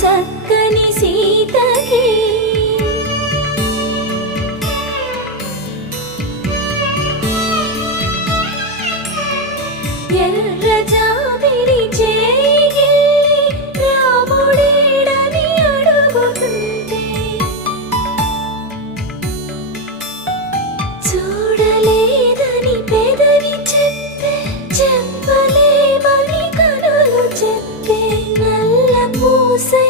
చక్కని సీతకి ఎర్ర జాబిలి చేయి రాముడేడని అడుగుతుంటే చూడలేదని పెదవి చెప్పే చెప్పలేమని కనులు చెప్పే నల్ల పూసై